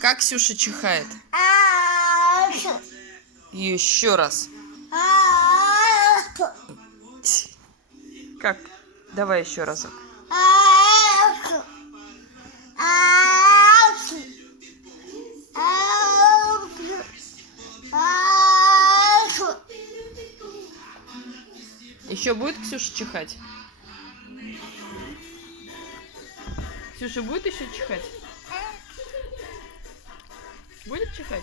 Как Ксюша чихает? Еще раз. Как? Давай еще разок. Еще будет Ксюша чихать? Ксюша будет еще чихать? Будет чихать?